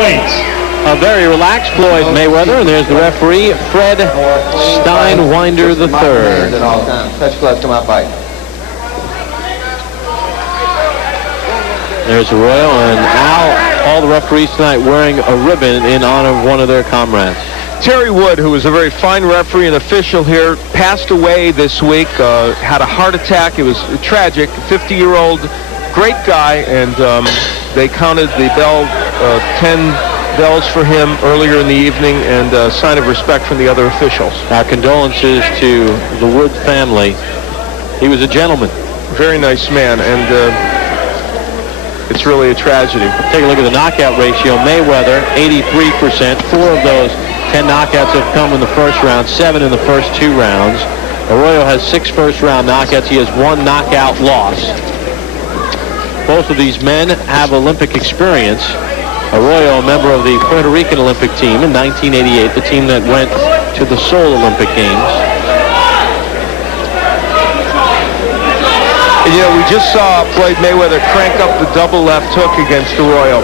A very relaxed Floyd Mayweather, and there's the referee, Fred Steinwinder III. Touch gloves, come out, fight. There's Arroyo, and now all the referees tonight wearing a ribbon in honor of one of their comrades. Terry Wood, who was a very fine referee and official here, passed away this week, had a heart attack. It was tragic. 50-year-old, great guy, and they counted the bell, 10 bells for him earlier in the evening, and a sign of respect from the other officials. Our condolences to the Wood family. He was a gentleman. Very nice man, and it's really a tragedy. Take a look at the knockout ratio. Mayweather, 83%. 4 of those 10 knockouts have come in the first round, 7 in the first 2 rounds. Arroyo has 6 first-round knockouts. He has 1 knockout loss. Both of these men have Olympic experience. Arroyo, a member of the Puerto Rican Olympic team in 1988, the team that went to the Seoul Olympic Games. And, you know, we just saw Floyd Mayweather crank up the double left hook against Arroyo.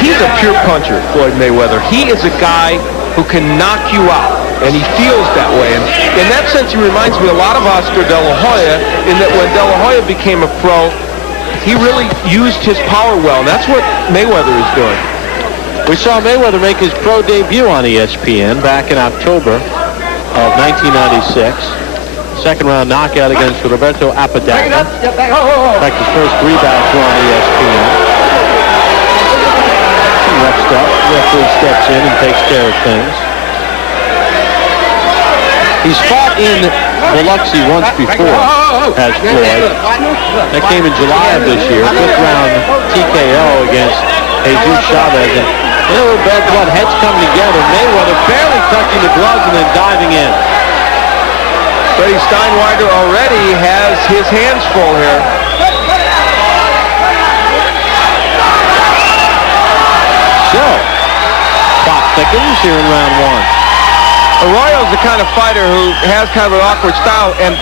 He's a pure puncher, Floyd Mayweather. He is a guy who can knock you out, and he feels that way. And in that sense, he reminds me a lot of Oscar De La Hoya, in that when De La Hoya became a pro, he really used his power well, and that's what Mayweather is doing. We saw Mayweather make his pro debut on ESPN back in October of 1996. Second-round knockout against Roberto Apodaca. In fact, his first 3 bouts were on ESPN. Ref stuff. Referee steps in and takes care of things. He's fought in Biloxi once before as Floyd. That came in July of this year. 5th round TKO against Jesus Chavez. And a little bad blood, heads come together. Mayweather barely touching the gloves and then diving in. Freddie Steinwinder already has his hands full here. So, plot thickens here in round 1. Arroyo's the kind of fighter who has kind of an awkward style, and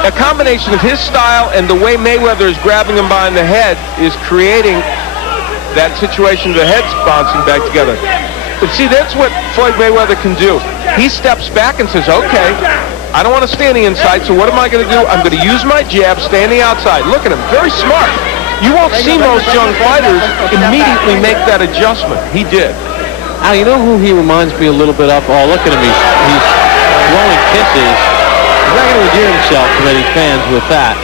a combination of his style and the way Mayweather is grabbing him behind the head is creating that situation, the heads bouncing back together. But see, that's what Floyd Mayweather can do. He steps back and says, okay, I don't want to stay on the inside, so what am I going to do? I'm going to use my jab, stay on the outside. Look at him, very smart. You won't see most young fighters immediately make that adjustment. He did. Now, you know who he reminds me a little bit of? Oh, look at him. He's blowing kisses. He's not going to endear himself to many fans with that.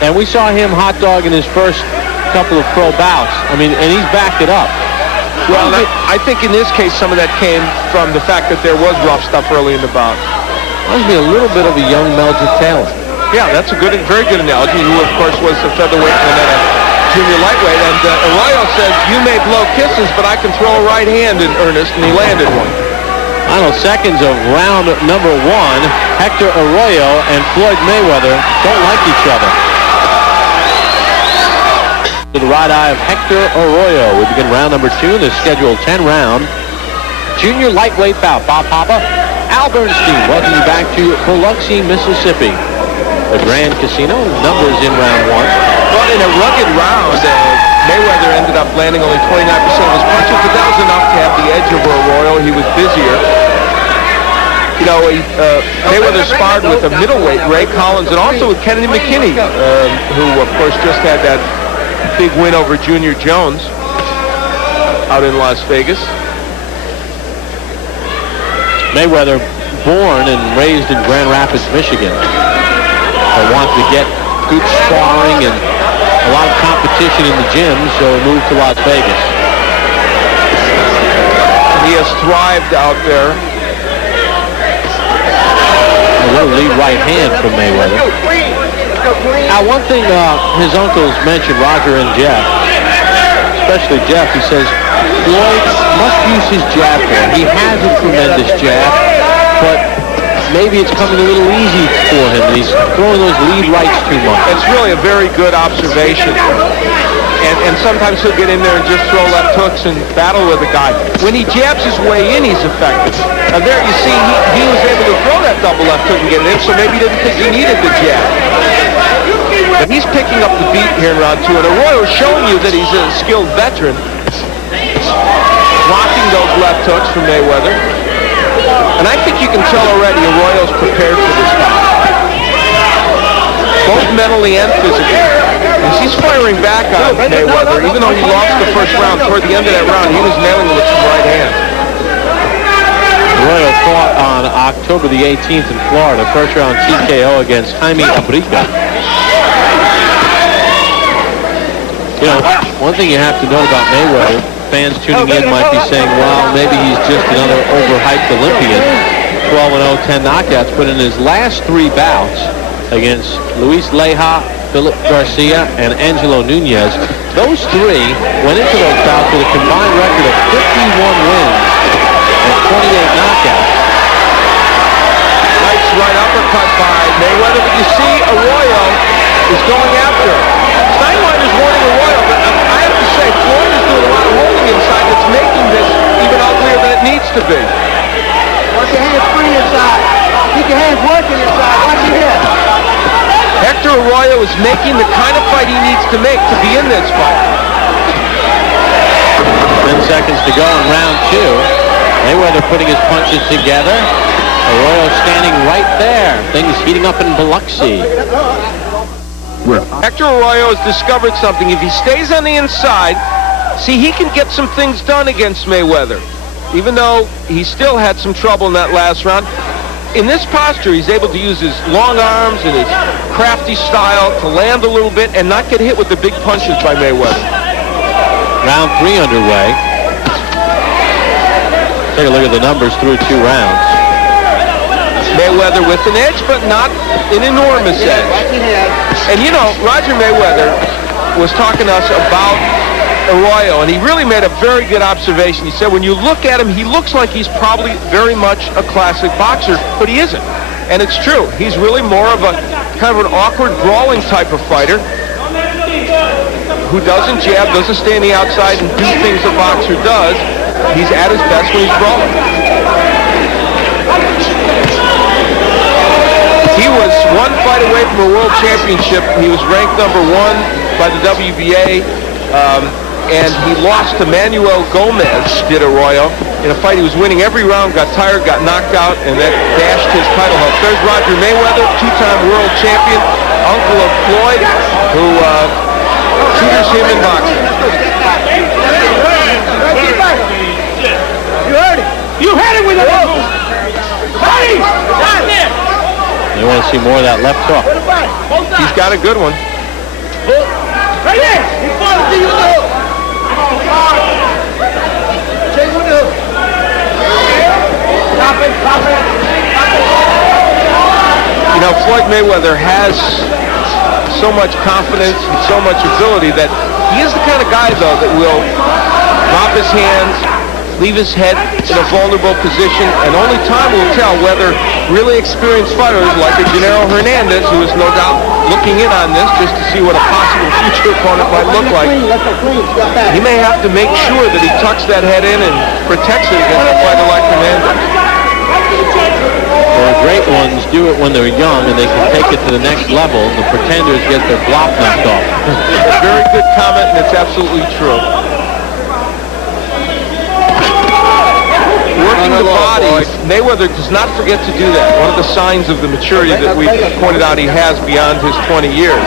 And we saw him hot dog in his first couple of pro bouts. I mean, and he's backed it up. Well, I think in this case, some of that came from the fact that there was rough stuff early in the bout. Reminds me a little bit of a young Meldrick Taylor. Yeah, that's a good, very good analogy, who, of course, was the featherweight and then a junior lightweight. And Arroyo says, you may blow kisses, but I can throw a right hand in earnest, and he landed one. Final seconds of round number 1. Hector Arroyo and Floyd Mayweather don't like each other. To the right eye of Hector Arroyo. We begin round number 2 in the scheduled 10-round junior lightweight bout. Bob Papa, Al Bernstein, welcome you back to Biloxi, Mississippi. The Grand Casino, numbers in round 1. Well, in a rugged round, Mayweather ended up landing only 29% of his punches, but that was enough to have the edge over Arroyo. He was busier. You know, Mayweather sparred with a middleweight, Ray Collins, and also with Kennedy McKinney, who, of course, just had that big win over Junior Jones out in Las Vegas. Mayweather, born and raised in Grand Rapids, Michigan. They wanted to get good sparring and a lot of competition in the gym, so he moved to Las Vegas. He has thrived out there. A little lead right hand from Mayweather. Now, one thing his uncles mentioned, Roger and Jeff, especially Jeff, he says, Floyd must use his jab more. He has a tremendous jab, but maybe it's coming a little easy for him. He's throwing those lead rights too much. It's really a very good observation. And sometimes he'll get in there and just throw left hooks and battle with a guy. When he jabs his way in, he's effective. Now there you see, he was able to throw that double left hook and get it in, so maybe he didn't think he needed the jab. But he's picking up the beat here in round 2, and Arroyo is showing you that he's a skilled veteran. blocking those left hooks from Mayweather. And I think you can tell already Arroyo's prepared for this fight, both mentally and physically. As he's firing back on Mayweather, even though he lost the first round, toward the end of that round, he was nailing him with some right hands. Arroyo fought on October the 18th in Florida, first round TKO against Jaime Abrica. You know, one thing you have to note about Mayweather, fans tuning in might be saying, well, maybe he's just another overhyped Olympian. 12-0, 10 knockouts, but in his last 3 bouts against Luis Leija, Philip Garcia, and Angelo Nunez, those 3 went into those bouts with a combined record of 51 wins and 28 knockouts. Nice right uppercut by Mayweather, but you see Arroyo is going after him. Steinweiner's warning Arroyo, but I have to say, Floyd is doing a lot of holding inside that's making this even uglier than it needs to be. Watch your hands free inside. Keep your hands working inside. Watch your head. Hector Arroyo is making the kind of fight he needs to make to be in this fight. 10 seconds to go in round 2. Mayweather putting his punches together. Arroyo standing right there. Things heating up in Biloxi. Hector Arroyo has discovered something. If he stays on the inside, see, he can get some things done against Mayweather. Even though he still had some trouble in that last round. In this posture, he's able to use his long arms and his crafty style to land a little bit and not get hit with the big punches by Mayweather. Round 3 underway. Take a look at the numbers through 2 rounds. Mayweather with an edge, but not an enormous edge. And you know, Roger Mayweather was talking to us about Arroyo, and he really made a very good observation. He said when you look at him, he looks like he's probably very much a classic boxer, but he isn't. And it's true. He's really more of a kind of an awkward, brawling type of fighter who doesn't jab, doesn't stay on the outside and do things a boxer does. He's at his best when he's brawling. He was 1 fight away from a world championship. He was ranked number 1 by the WBA. And he lost to Manuel Gomez, did Arroyo, in a fight he was winning every round, got tired, got knocked out, and that dashed his title hope. There's Roger Mayweather, 2-time world champion, uncle of Floyd, who tutors him in boxing. You heard it. You had it with the elbow. You want to see more of that left hook. He's got a good one. Right there. He falls to you with the hook. Take with the hook. Stop it. Stop it. You know, Floyd Mayweather has so much confidence and so much ability that he is the kind of guy, though, that will drop his hands, leave his head in a vulnerable position, and only time will tell whether really experienced fighters like a Gennaro Hernandez, who is no doubt looking in on this just to see what a possible future opponent might look like. He may have to make sure that he tucks that head in and protects it against a fighter like Hernandez. The great ones do it when they're young and they can take it to the next level. The pretenders get their block knocked off. A very good comment, and it's absolutely true. Working the body, Mayweather does not forget to do that. One of the signs of the maturity that we pointed out he has beyond his 20 years.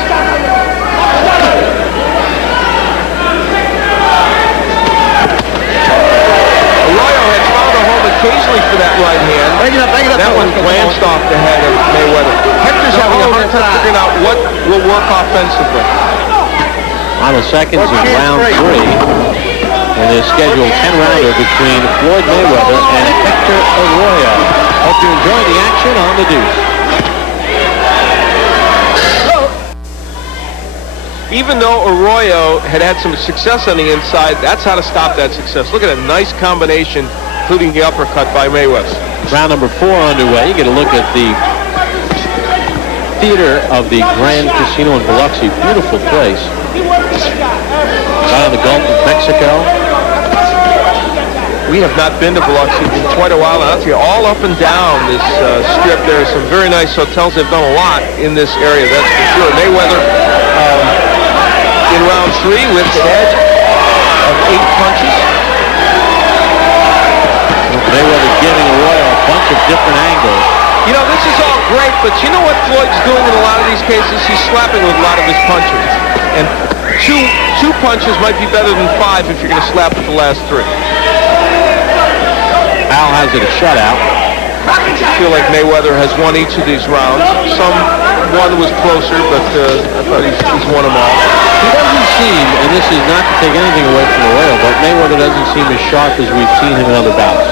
Arroyo had found a home occasionally for that right hand. That one glanced off the head of Mayweather. Hector's having a hard time figuring out what will work offensively. Final seconds of round 3. In his scheduled 10-rounder between Floyd Mayweather and Hector Arroyo. Hope you enjoy the action on the Deuce. Even though Arroyo had some success on the inside, that's how to stop that success. Look at a nice combination, including the uppercut by Mayweather. Round number 4 underway. You get a look at the theater of the Grand Casino in Biloxi. Beautiful place. Right on the Gulf of Mexico. We have not been to Biloxi in quite a while. I'll tell you, all up and down this strip, there are some very nice hotels. They've done a lot in this area, that's for sure. Mayweather in round 3 with an edge of 8 punches. Mayweather giving Arroyo a bunch of different angles. You know, this is all great, but you know what Floyd's doing in a lot of these cases? He's slapping with a lot of his punches. And two punches might be better than 5 if you're going to slap with the last 3. Al has it a shutout. I feel like Mayweather has won each of these rounds. One was closer, but I thought he's won them all. He doesn't seem, and this is not to take anything away from Arroyo, but Mayweather doesn't seem as sharp as we've seen him in other bouts.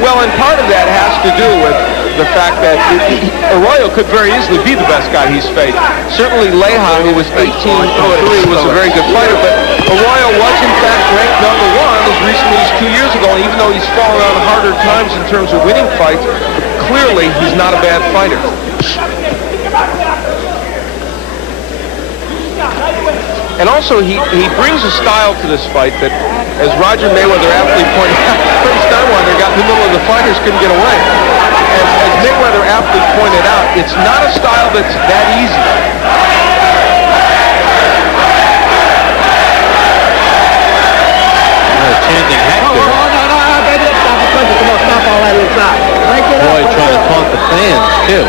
Well, and part of that has to do with the fact that Arroyo could very easily be the best guy he's faced. Certainly Leja, who was 18-3, was a very good fighter, but Arroyo was in fact ranked #1 as recently as 2 years ago, and even though he's fallen on harder times in terms of winning fights, clearly he's not a bad fighter. And also, he brings a style to this fight that, as Roger Mayweather aptly pointed out, Freddie Steinweiler got in the middle of the fighters, couldn't get away. As Mayweather aptly pointed out, it's not a style that's that easy. Chanting Hector. Boy, trying to taunt the fans, too.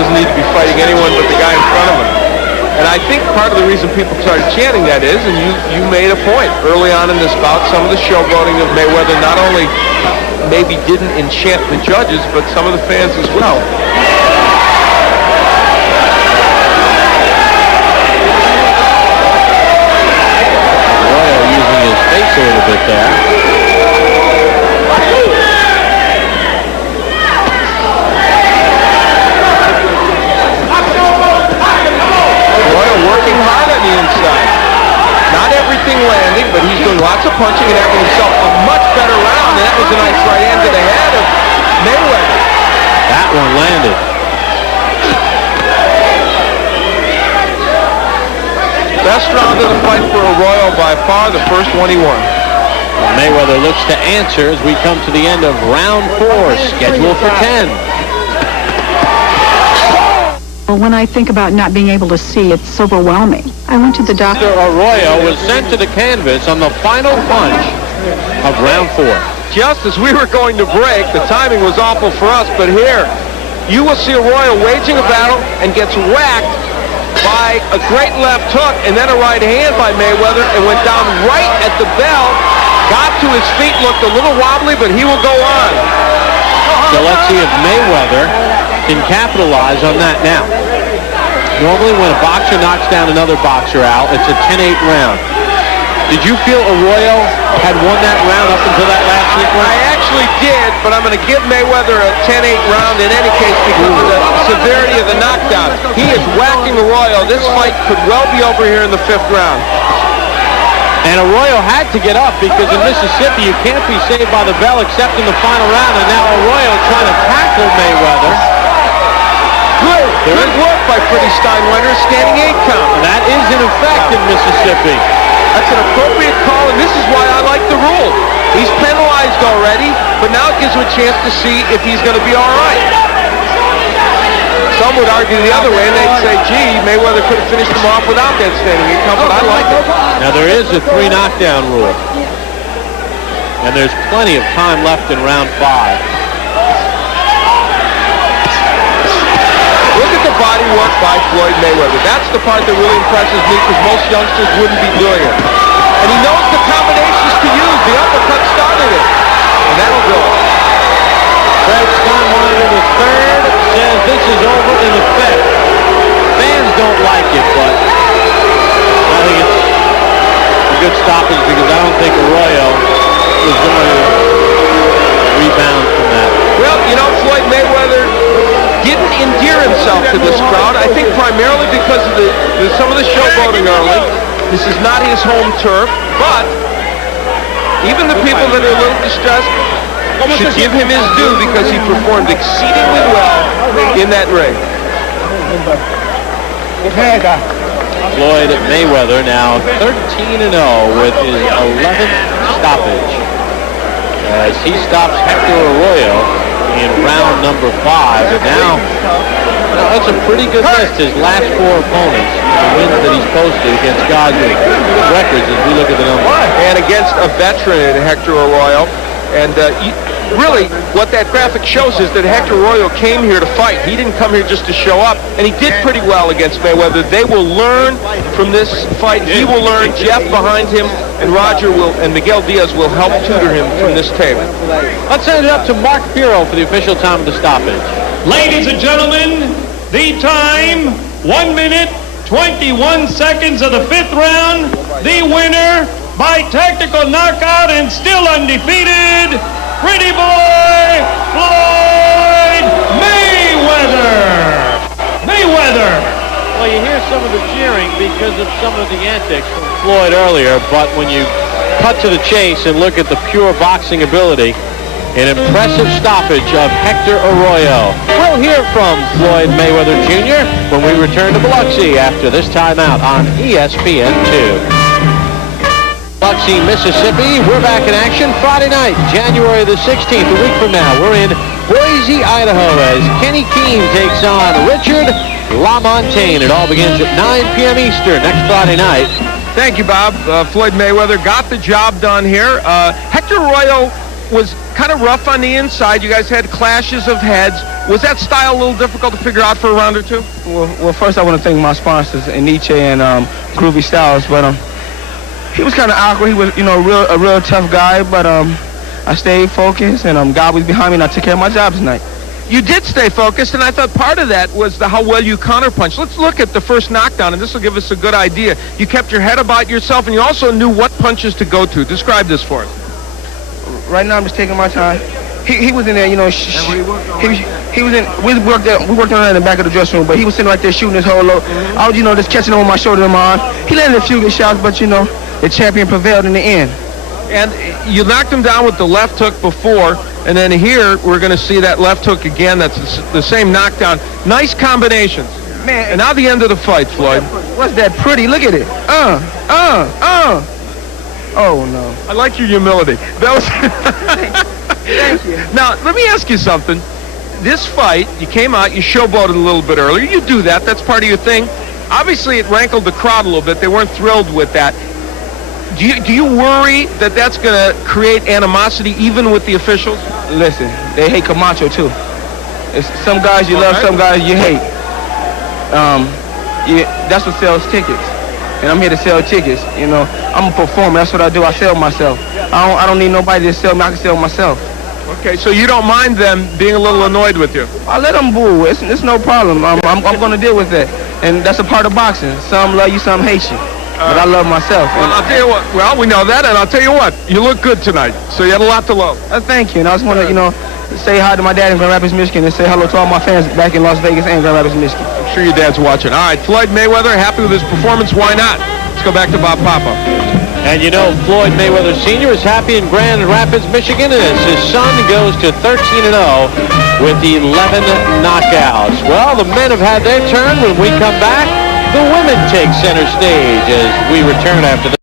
Doesn't need to be fighting anyone but the guy in front of him. And I think part of the reason people started chanting that is, and you made a point early on in this bout, some of the showboating of Mayweather not only maybe didn't enchant the judges, but some of the fans as well. Arroyo using his face a little bit there. Landing, but he's doing lots of punching and having himself a much better round, and that was a nice right hand to the head of Mayweather. That one landed. Best round of the fight for Arroyo by far, the first one he won. Mayweather looks to answer as we come to the end of round 4, scheduled for 10. When I think about not being able to see, it's overwhelming. I went to the doctor. Arroyo was sent to the canvas on the final punch of round 4. Just as we were going to break, the timing was awful for us, but here, you will see Arroyo waging a battle and gets whacked by a great left hook and then a right hand by Mayweather and went down right at the bell, got to his feet, looked a little wobbly, but he will go on. So let's see if Mayweather can capitalize on that now. Normally when a boxer knocks down another boxer out, it's a 10-8 round. Did you feel Arroyo had won that round up until that last sequence? I actually did, but I'm going to give Mayweather a 10-8 round in any case because of the severity of the knockdown. He is whacking Arroyo. This fight could well be over here in the 5th round. And Arroyo had to get up because in Mississippi you can't be saved by the bell except in the final round, and now Arroyo trying to tackle Mayweather. Good work by Freddie Steinweiler, standing 8 count. That is in effect in Mississippi. That's an appropriate call, and this is why I like the rule. He's penalized already, but now it gives him a chance to see if he's going to be all right. Some would argue the other way, and they'd say, gee, Mayweather could have finished him off without that standing 8 count, but I like it. Now there is a 3 knockdown rule. And there's plenty of time left in round 5. Body work by Floyd Mayweather. That's the part that really impresses me because most youngsters wouldn't be doing it. And he knows the combinations to use. The uppercut started it. And that'll do it. Fred Steinweiler III says this is over in the 5th. Fans don't like it, but I think it's a good stoppage because I don't think Arroyo is going to rebound from that. Well, you know, Floyd Mayweather didn't endear himself to this crowd, I think primarily because of some of the showboating early. This is not his home turf, but even the people that are a little distressed should give him his due because he performed exceedingly well in that ring. Floyd Mayweather now 13-0 with his 11th stoppage as he stops Hector Arroyo in round number 5, and now that's a pretty good list. His last 4 opponents, the wins that he's posted against guys with good records as we look at the numbers. And against a veteran, Hector Arroyo, And really, what that graphic shows is that Hector Arroyo came here to fight. He didn't come here just to show up, and he did pretty well against Mayweather. They will learn from this fight. He will learn. Jeff behind him, and Roger will, and Miguel Diaz will help tutor him from this tape. Let's send it up to Mark Bureau for the official time of the stoppage. Ladies and gentlemen, the time, 1 minute, 21 seconds of the 5th round. The winner by technical knockout and still undefeated, Pretty Boy Floyd Mayweather. Well, you hear some of the cheering because of some of the antics from Floyd earlier, but when you cut to the chase and look at the pure boxing ability, an impressive stoppage of Hector Arroyo. We'll hear from Floyd Mayweather Jr. when we return to Biloxi after this timeout on ESPN2. Biloxi, Mississippi. We're back in action Friday night, January the 16th, a week from now. We're in Boise, Idaho, as Kenny Keene takes on Richard LaMontagne. It all begins at 9 p.m. Eastern next Friday night. Thank you, Bob. Floyd Mayweather got the job done here. Hector Arroyo was kind of rough on the inside. You guys had clashes of heads. Was that style a little difficult to figure out for a round or two? Well, first I want to thank my sponsors, Nietzsche and Groovy Styles, but he was kind of awkward. He was, a real tough guy, but I stayed focused, and God was behind me, and I took care of my job tonight. You did stay focused, and I thought part of that was how well you counterpunched. Let's look at the first knockdown, and this will give us a good idea. You kept your head about yourself, and you also knew what punches to go to. Describe this for us. Right now, I'm just taking my time. He was in there, he was in. We worked on it in the back of the dressing room, but he was sitting right there shooting his whole load. I was, just catching him on my shoulder and my arm. He landed a few good shots, but the champion prevailed in the end. And you knocked him down with the left hook before, and then here we're going to see that left hook again. That's the same knockdown. Nice combinations. Man, and now the end of the fight, Floyd. What's that pretty? Look at it. Oh, no. I like your humility. That was Thank you. Now, let me ask you something. This fight, you came out, you showboated a little bit earlier. You do that. That's part of your thing. Obviously, it rankled the crowd a little bit. They weren't thrilled with that. Do you worry that that's going to create animosity even with the officials? Listen, they hate Camacho, too. It's some guys you love, some guys you hate. That's what sells tickets. And I'm here to sell tickets. I'm a performer. That's what I do. I sell myself. I don't need nobody to sell me. I can sell myself. Okay, so you don't mind them being a little annoyed with you? I let them boo. It's no problem. I'm going to deal with that. And that's a part of boxing. Some love you, some hate you. But I love myself. Well, I'll tell you what. Well, we know that, and I'll tell you what. You look good tonight. So you had a lot to love. Thank you. And I just want to, say hi to my dad in Grand Rapids, Michigan, and say hello to all my fans back in Las Vegas and Grand Rapids, Michigan. I'm sure your dad's watching. All right, Floyd Mayweather, happy with his performance. Why not? Let's go back to Bob Papa. And Floyd Mayweather Sr. is happy in Grand Rapids, Michigan, as his son goes to 13-0 with 11 knockouts. Well, the men have had their turn. When we come back, the women take center stage as we return after this.